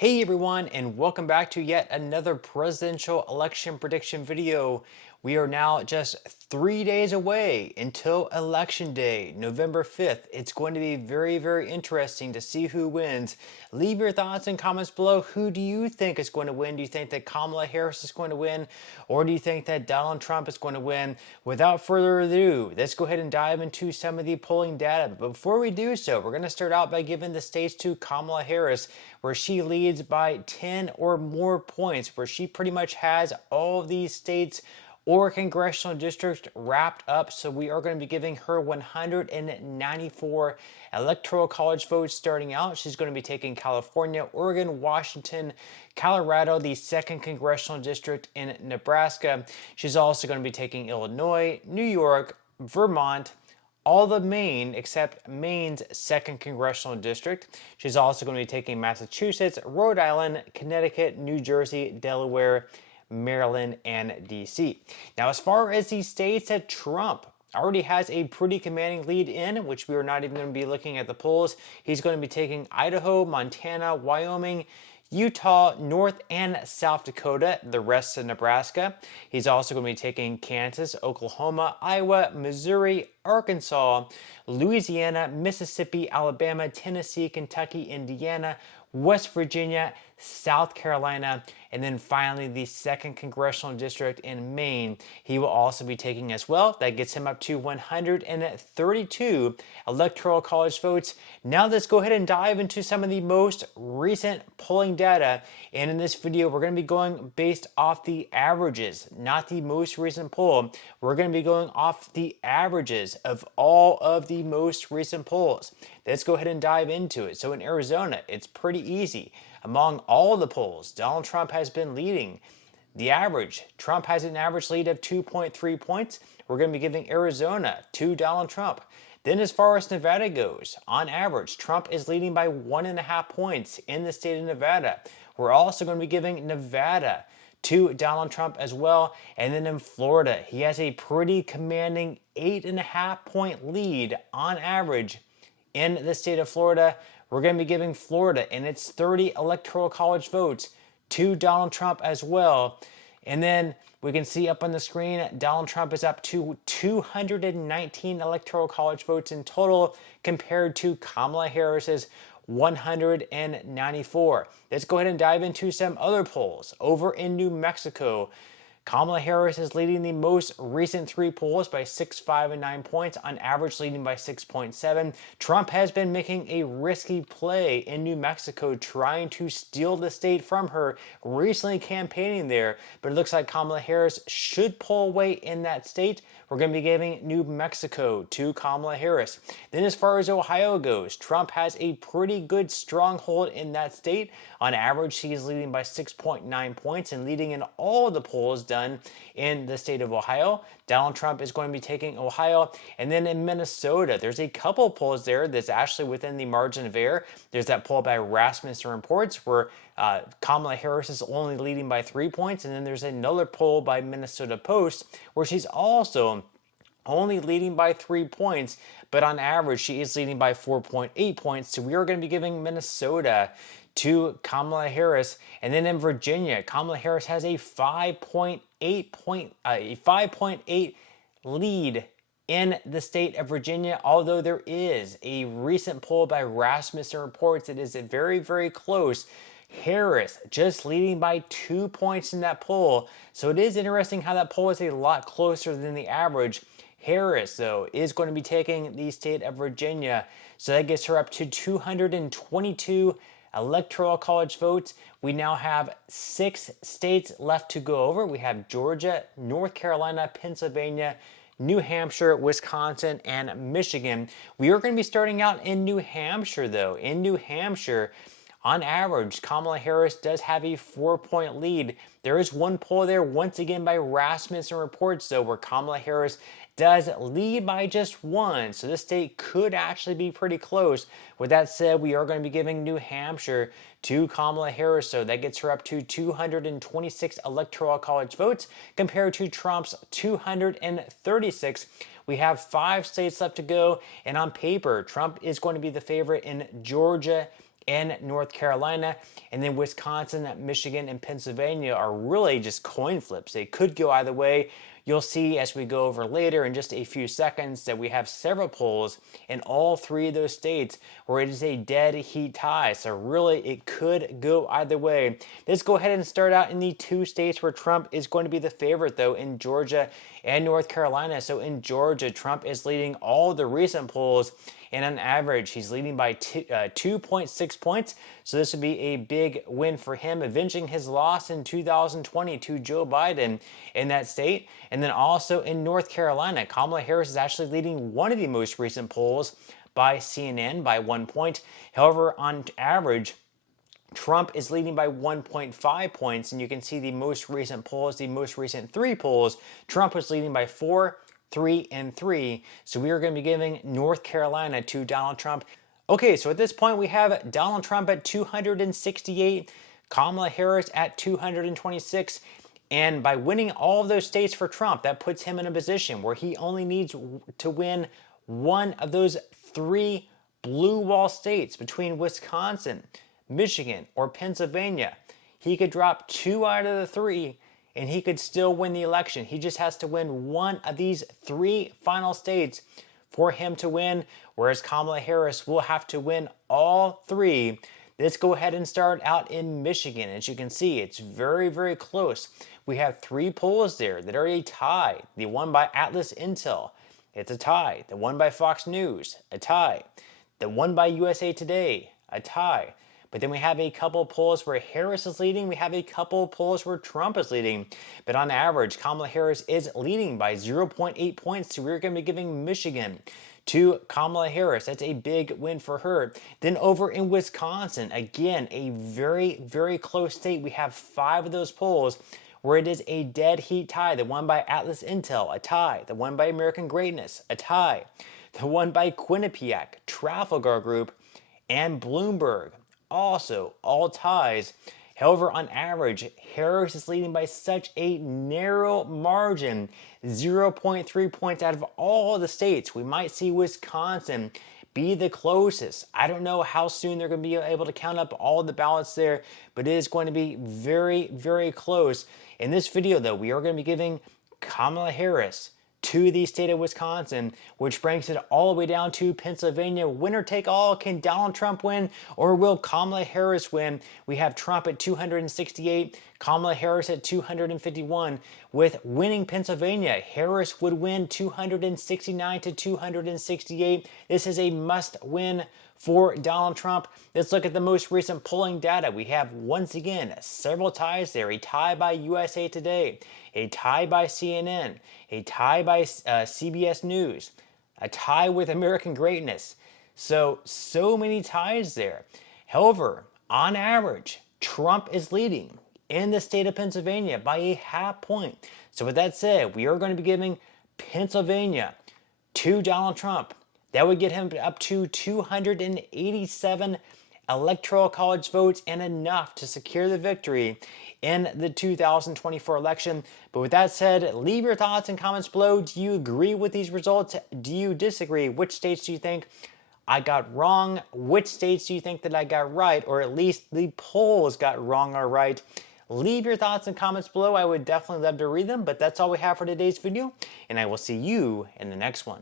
Hey everyone, and welcome back to yet another presidential election prediction video. We are now just 3 days away until Election Day, November 5th. It's going to be very interesting to see who wins. Leave your thoughts and comments below. Who do you think is going to win? Do you think that Kamala Harris is going to win? Or do you think that Donald Trump is going to win? Without further ado, let's go ahead and dive into some of the polling data. But before we do so, we're going to start out by giving the states to Kamala Harris, where she leads by 10 or more points, where she pretty much has all of these states or congressional districts wrapped up. So we are going to be giving her 194 electoral college votes starting out. She's going to be taking California, Oregon, Washington, Colorado, the 2nd congressional district in Nebraska. She's also going to be taking Illinois, New York, Vermont, all of Maine except Maine's 2nd congressional district. She's also going to be taking Massachusetts, Rhode Island, Connecticut, New Jersey, Delaware, Maryland, and DC. Now, as far as the states that Trump already has a pretty commanding lead in, which we are not even going to be looking at the polls, he's going to be taking Idaho, Montana, Wyoming, Utah, North and South Dakota, the rest of Nebraska. He's also going to be taking Kansas, Oklahoma, Iowa, Missouri, Arkansas, Louisiana, Mississippi, Alabama, Tennessee, Kentucky, Indiana, West Virginia, South Carolina, and then finally the 2nd congressional district in Maine. He will also be taking as well. That gets him up to 132 electoral college votes. Now let's go ahead and dive into some of the most recent polling data. And in this video, we're going to be going based off the averages, not the most recent poll. We're going to be going off the averages of all of the most recent polls. Let's go ahead and dive into it. So in Arizona, it's pretty easy. Among all the polls, Donald Trump has been leading. The average, Trump has an average lead of 2.3 points. We're going to be giving Arizona to Donald Trump. Then as far as Nevada goes, on average, Trump is leading by 1.5 points in the state of Nevada. We're also going to be giving Nevada to Donald Trump as well. And then in Florida, he has a pretty commanding 8.5 point lead on average in the state of Florida. We're going to be giving Florida and its 30 electoral college votes to Donald Trump as well. And then we can see up on the screen, Donald Trump is up to 219 electoral college votes in total compared to Kamala Harris's 194. Let's go ahead and dive into some other polls. Over in New Mexico, Kamala Harris is leading the most recent 3 polls by 6, 5, and 9 points, on average leading by 6.7. Trump has been making a risky play in New Mexico, trying to steal the state from her, recently campaigning there, but it looks like Kamala Harris should pull away in that state. We're going to be giving New Mexico to Kamala Harris. Then as far as Ohio goes, Trump has a pretty good stronghold in that state. On average, he is leading by 6.9 points and leading in all the polls done in the state of Ohio. Donald Trump is going to be taking Ohio. And then in Minnesota, there's a couple polls there that's actually within the margin of error. There's that poll by Rasmussen Reports where Kamala Harris is only leading by 3 points. And then there's another poll by Minnesota Post where she's also only leading by 3 points, but on average, she is leading by 4.8 points. So we are going to be giving Minnesota to Kamala Harris. And then in Virginia, Kamala Harris has a 5.8 lead in the state of Virginia, although there is a recent poll by Rasmussen Reports that is very close. Harris just leading by 2 points in that poll. So it is interesting how that poll is a lot closer than the average. Harris, though, is going to be taking the state of Virginia. So that gets her up to 222 electoral college votes. We now have 6 states left to go over. We have Georgia, North Carolina, Pennsylvania, New Hampshire, Wisconsin, and Michigan. We are going to be starting out in New Hampshire, though. In New Hampshire, on average, Kamala Harris does have a 4-point lead. There is one poll there, once again by Rasmussen Reports, though, where Kamala Harris does lead by just 1. So this state could actually be pretty close. With that said, we are going to be giving New Hampshire to Kamala Harris. So that gets her up to 226 electoral college votes compared to Trump's 236. We have 5 states left to go. And on paper, Trump is going to be the favorite in Georgia and North Carolina. And then Wisconsin, Michigan, and Pennsylvania are really just coin flips. They could go either way. You'll see as we go over later in just a few seconds that we have several polls in all three of those states where it is a dead heat tie. So really it could go either way. Let's go ahead and start out in the two states where Trump is going to be the favorite, though, in Georgia and North Carolina. So in Georgia, Trump is leading all the recent polls, and on average, he's leading by 2.6 points. So this would be a big win for him, avenging his loss in 2020 to Joe Biden in that state. And then also in North Carolina, Kamala Harris is actually leading one of the most recent polls by CNN by 1 point. However, on average, Trump is leading by 1.5 points, and you can see the most recent polls, the most recent three polls, Trump was leading by 4, 3, and 3. So we are going to be giving North Carolina to Donald Trump. Okay, so at this point we have Donald Trump at 268, Kamala Harris at 226, and by winning all of those states for Trump, that puts him in a position where he only needs to win one of those three blue wall states between Wisconsin, Michigan, or Pennsylvania. He could drop 2 out of the 3 and he could still win the election. He just has to win one of these 3 final states for him to win, whereas Kamala Harris will have to win all 3. Let's go ahead and start out in Michigan. As you can see, it's very, very close. We have 3 polls there that are a tie. The one by Atlas Intel, it's a tie. The one by Fox News, a tie. The one by USA Today, a tie. But then we have a couple polls where Harris is leading. We have a couple polls where Trump is leading. But on average, Kamala Harris is leading by 0.8 points. So we're going to be giving Michigan to Kamala Harris. That's a big win for her. Then over in Wisconsin, again, a very, very close state. We have 5 of those polls where it is a dead heat tie. The one by Atlas Intel, a tie. The one by American Greatness, a tie. The one by Quinnipiac, Trafalgar Group, and Bloomberg, also all ties. However, on average, Harris is leading by such a narrow margin, 0.3 points out of all the states. We might see Wisconsin be the closest. I don't know how soon they're going to be able to count up all the ballots there, but it is going to be very, very close. In this video, though, we are going to be giving Kamala Harris to the state of Wisconsin, which brings it all the way down to Pennsylvania. Winner take all. Can Donald Trump win, or will Kamala Harris win? We have Trump at 268, Kamala Harris at 251. With winning Pennsylvania, Harris would win 269 to 268. This is a must-win for Donald Trump. Let's look at the most recent polling data. We have, once again, several ties there. A tie by USA Today, a tie by CNN, a tie by CBS News, a tie with American Greatness. So many ties there. However, on average, Trump is leading in the state of Pennsylvania by a half point. So with that said, we are going to be giving Pennsylvania to Donald Trump. That would get him up to 287 electoral college votes and enough to secure the victory in the 2024 election. But with that said, leave your thoughts and comments below. Do you agree with these results? Do you disagree? Which states do you think I got wrong? Which states do you think that I got right, or at least the polls got wrong or right? Leave your thoughts and comments below. I would definitely love to read them, but that's all we have for today's video, and I will see you in the next one.